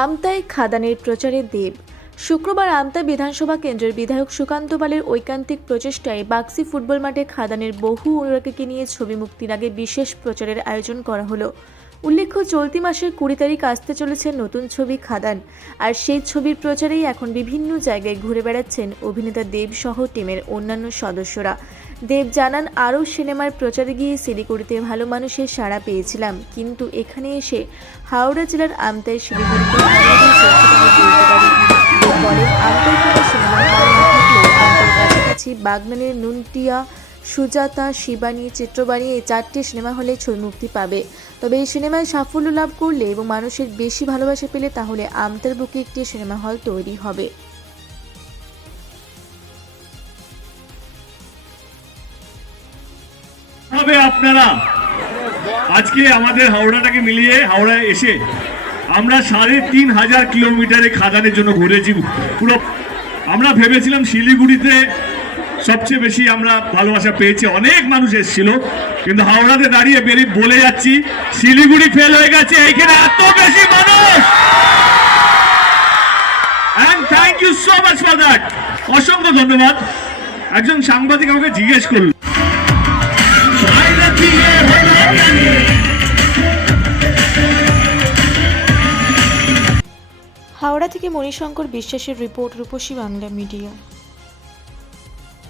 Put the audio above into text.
আমতায় খাদানের প্রচারে দেব। শুক্রবার আমতা বিধানসভা কেন্দ্রের বিধায়ক সুকান্ত পালের ঐকান্তিক প্রচেষ্টায় বাক্সি ফুটবল মাঠে খাদানের বহু অনুরাগীকে নিয়ে ছবি মুক্তির আগে বিশেষ প্রচারের আয়োজন করা হলো। উল্লেখ্য, চলতি মাসের কুড়ি তারিখ আসতে চলেছে নতুন ছবি খাদান। আর সেই ছবির প্রচারেই এখন বিভিন্ন জায়গায় ঘুরে বেড়াচ্ছেন অভিনেতা দেব সহ টিমের অন্যান্য সদস্যরা। দেব জানান, আরও সিনেমার প্রচারে গিয়ে শিলিগুড়িতে ভালো মানুষের সাড়া পেয়েছিলাম। কিন্তু এখানে এসে হাওড়া জেলার আমতায় শিলিগুড়িতে বাগনানের নুনটিয়া সুজাতা, শিবানী চিত্রবাণী এই চারটি সিনেমা হলে ছবি মুক্তি পাবে। তবে এই সিনেমায় সাফল্য লাভ করলে এবং মানুষের বেশি ভালোবাসা পেলে তাহলে আমতার বুকে একটি সিনেমা হল তৈরি হবে। আপনারা। আজকে আমাদের হাওড়াটাকে মিলিয়ে হাওড়ায় এসে আমরা সাড়ে তিন হাজার কিলোমিটারে খাদানের জন্য ঘুরেছি। পুরো আমরা ভেবেছিলাম শিলিগুড়িতে সবচেয়ে বেশি আমরা ভালোবাসা পেয়েছি। অনেক মানুষ এসেছিল, কিন্তু হাওড়াতে দাঁড়িয়ে বেরিয়ে বলে যাচ্ছি, শিলিগুড়ি ফেল হয়ে গেছে এইখানে এত বেশি মানুষ! Thank you so much for that অসংখ্য ধন্যবাদ। একজন সাংবাদিক আমাকে জিজ্ঞেস করল, হাওড়া থেকে মণিশঙ্কর বিশ্বাসের রিপোর্ট রূপসী বাংলা মিডিয়া।